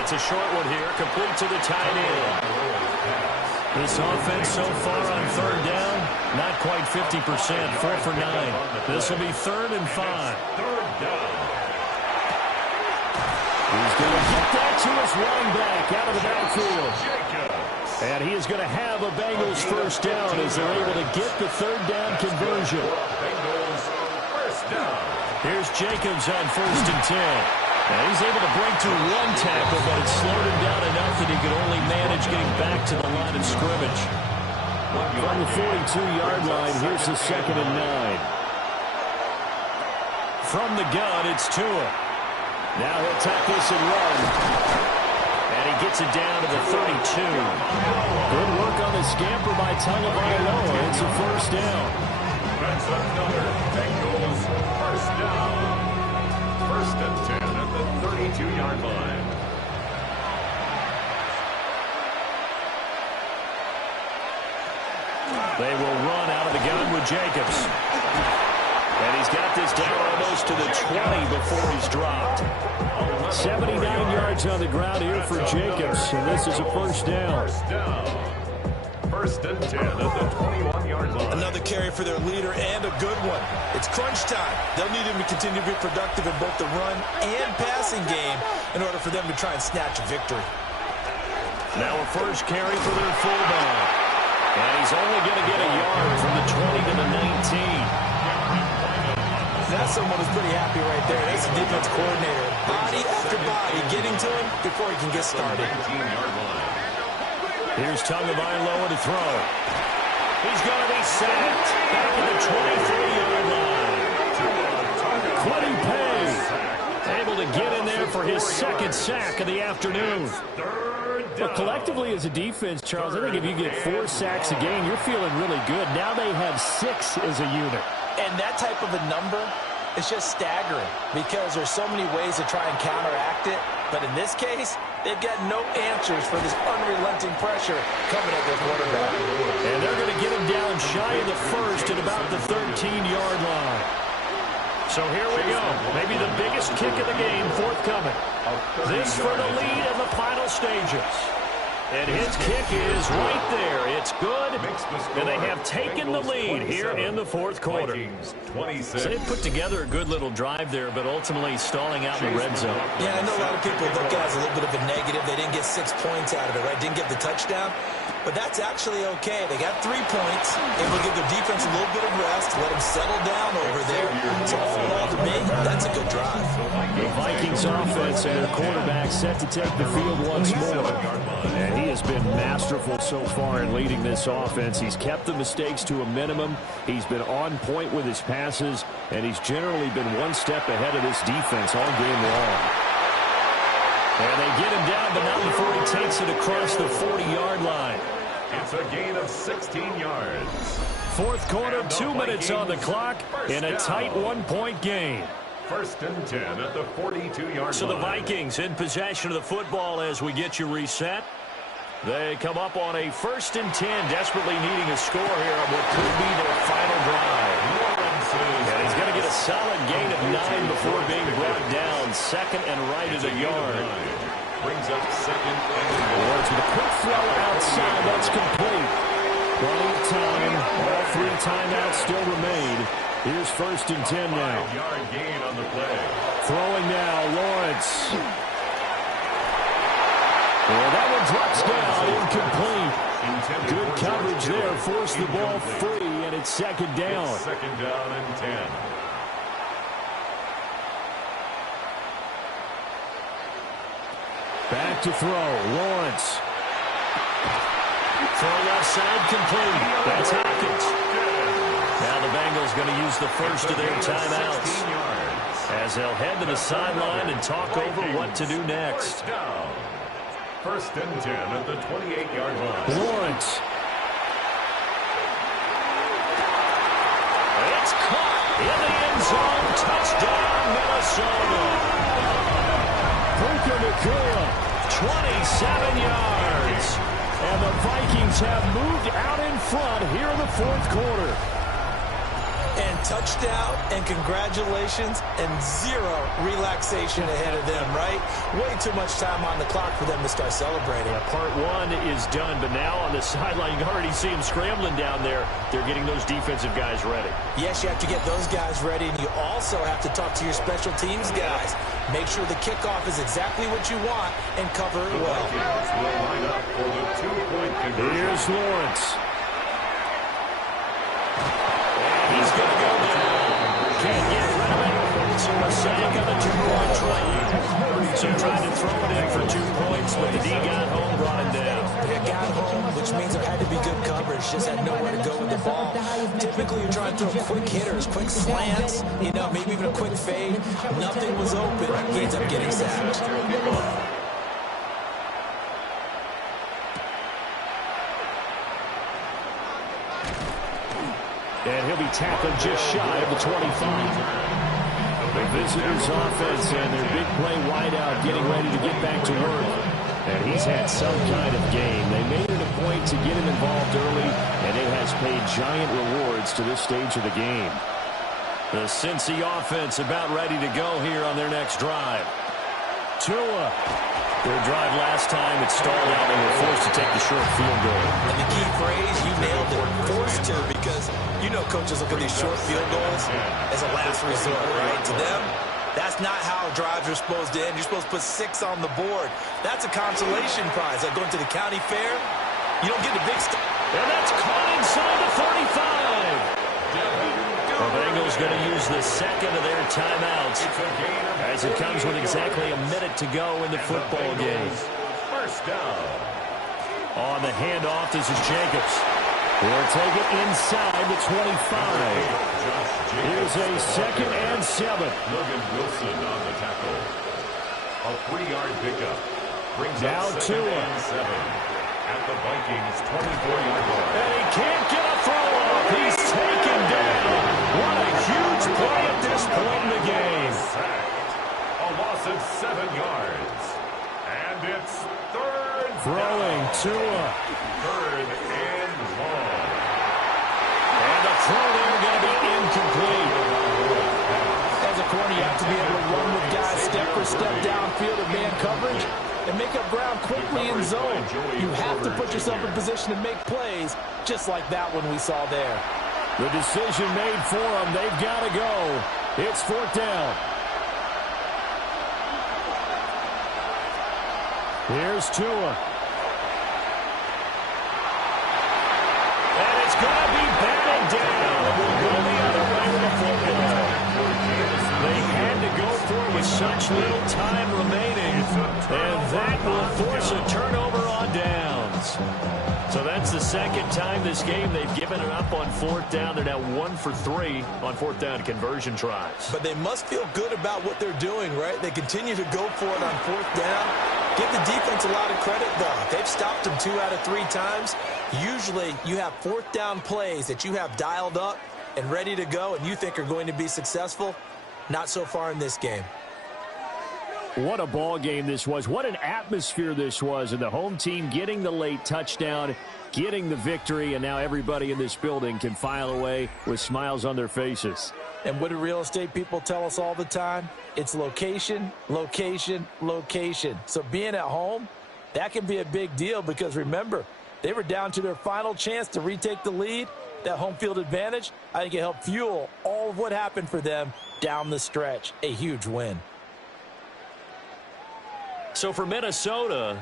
It's a short one here, complete to the tight end. This offense so far on 3rd down, not quite 50%, 4 for 9. This will be 3rd and 5. He's going to get that to his running back out of the backfield. And he is going to have a Bengals first down as they're able to get the 3rd down conversion. Bengals first down. Here's Jacobs on 1st and 10. And he's able to break through one tackle, but it slowed him down enough that he could only manage getting back to the line of scrimmage. From the 42-yard line, here's the 2nd and 9. From the gun, it's Tua. Now he'll tack this and run. And he gets it down to the 32. Good work on the scamper by Tagovailoa. It's a first down. That's another Bengals first down. 1st and 10 at the 32-yard line. They will run out of the gun with Jacobs. And he's got this down almost to the 20 before he's dropped. 79 yards on the ground here for Jacobs, and this is a first down. 1st and 10 at the 21-yard line. Another carry for their leader and a good one. It's crunch time. They'll need him to continue to be productive in both the run and passing game in order for them to try and snatch a victory. Now a first carry for their fullback. And he's only going to get a yard from the 20 to the 19. That's someone who's pretty happy right there. That's the defense coordinator. Body after body getting to him before he can get started. Here's Tagovailoa to throw. He's going to be sacked back at the 23-yard line. Quiddy Pay able to get in there for his 2nd sack of the afternoon. But collectively as a defense, Charles, I think if you get 4 sacks a game, you're feeling really good. Now they have 6 as a unit. And that type of a number is just staggering because there's so many ways to try and counteract it. But in this case, they've got no answers for this unrelenting pressure coming at their quarterback. And they're going to get him down shy of the 1st at about the 13-yard line. So here we go. Maybe the biggest kick of the game forthcoming. This for the lead in the final stages. And his kick is right there. It's good, and they have taken the lead here in the 4th quarter. So they put together a good little drive there, but ultimately stalling out in the red zone. Yeah, I know a lot of people look at it as a little bit of a negative. They didn't get 6 points out of it, right? Didn't get the touchdown. But that's actually okay. They got 3 points, and we'll give their defense a little bit of rest, let them settle down over there. So all in all, to me, that's a good drive. The Vikings offense and their quarterback set to take the field once more. And he has been masterful so far in leading this offense. He's kept the mistakes to a minimum. He's been on point with his passes, and he's generally been one step ahead of this defense all game long. And they get him down, but not before he takes it across the 40-yard line. It's a gain of 16 yards. 4th quarter, 2 minutes on the clock in a tight 1-point game. 1st and 10 at the 42-yard line. So the Vikings in possession of the football as we get you reset. They come up on a 1st and 10, desperately needing a score here on what could be their final drive. And he's going to get a solid gain of 9 before being brought down. 2nd and right at a yard. Brings up 2nd and Lawrence with a quick throw outside. That's complete. Plenty of time. All 3 timeouts still remain. Here's 1st and 10 now. 5-yard gain on the play. Throwing now, Lawrence. Well, that one drops down, incomplete. Good coverage there, forced the ball free, and it's 2nd down. It's 2nd down and 10. Back to throw, Lawrence. Throw left side, complete. That's Hopkins. Now the Bengals going to use the first of their timeouts as they'll head to the sideline and talk over what to do next. 1st and 10 at the 28-yard line. Lawrence. It's caught in the end zone. Touchdown, Minnesota. Puka Nacua, 27 yards. And the Vikings have moved out in front here in the 4th quarter. And touchdown, and congratulations, and 0 relaxation ahead of them, right? Way too much time on the clock for them to start celebrating. Yeah, part 1 is done, but now on the sideline, you can already see them scrambling down there. They're getting those defensive guys ready. Yes, you have to get those guys ready, and you also have to talk to your special teams guys. Make sure the kickoff is exactly what you want and cover it well. Will line up for the 2-point conversion. Here's Lawrence. He's going to go down. Can't get rid of it. So a a sack on the 2-point try. So trying to throw it in for 2 points, but the D got home, brought him down. They got home, which means there had to be good coverage. Just had nowhere to go with the ball. Typically, you're trying to throw quick hitters, quick slants, maybe even a quick fade. Nothing was open. He ends up getting sacked. And he'll be tackled just shy of the 25. The visitors' offense and their big play wideout getting ready to get back to work. And he's had some kind of game. They made it a point to get him involved early, and it has paid giant rewards to this stage of the game. The Cincy offense about ready to go here on their next drive. Tua. Their drive last time, it stalled out and were forced to take the short field goal. And the key phrase, you nailed it, forced to, because coaches look at these short field goals as a last resort, right? To them, that's not how drives are supposed to end. You're supposed to put 6 on the board. That's a consolation prize. Like going to the county fair, you don't get the big stuff. And that's caught inside the 45. The Bengals going to use the second of their timeouts as it comes with exactly a minute to go in the football game. First down. On the handoff, this is Jacobs. He'll take it inside the 25. Here's a 2nd and 7. Logan Wilson on the tackle. A 3-yard pickup. Brings now up 2 and 7 at the Vikings 24-yard line. And he can't get a throw off. He's taken down. What a huge play at this point in the game. Sacked. A loss of 7 yards. And it's 3rd Throwing Tua. 3rd and long. And the throw there going to be incomplete. As a corner, you have to be able to run with guys step for step downfield and man coverage and make up ground quickly in zone. You have to put yourself in position to make plays, just like that one we saw there. The decision made for them. They've got to go. It's 4th down. Here's Tua. And it's going to be batted down. It will go the other way with the football. They had to go for it with such little time remaining. And that will force a turnover on downs. So that's the second time this game they've given it up on 4th down. They're now 1 for 3 on 4th down conversion tries. But they must feel good about what they're doing, right? They continue to go for it on 4th down. Give the defense a lot of credit, though. They've stopped them 2 out of 3 times. Usually you have 4th down plays that you have dialed up and ready to go and you think are going to be successful. Not so far in this game. What a ball game this was. What an atmosphere this was. And the home team getting the late touchdown, getting the victory, and now everybody in this building can file away with smiles on their faces. And what do real estate people tell us all the time? It's location, location, location. So being at home, that can be a big deal because remember, they were down to their final chance to retake the lead. That home field advantage, I think it helped fuel all of what happened for them down the stretch. A huge win. So for Minnesota,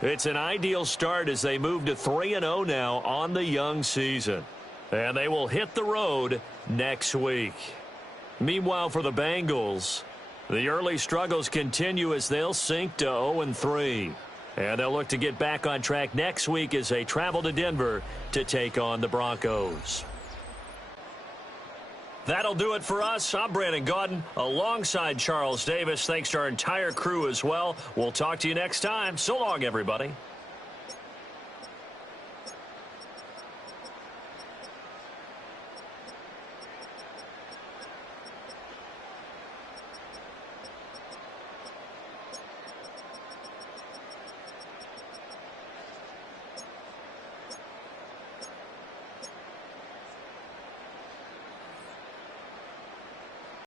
it's an ideal start as they move to 3-0 now on the young season. And they will hit the road next week. Meanwhile, for the Bengals, the early struggles continue as they'll sink to 0-3. And they'll look to get back on track next week as they travel to Denver to take on the Broncos. That'll do it for us. I'm Brandon Gaudin alongside Charles Davis. Thanks to our entire crew as well. We'll talk to you next time. So long, everybody.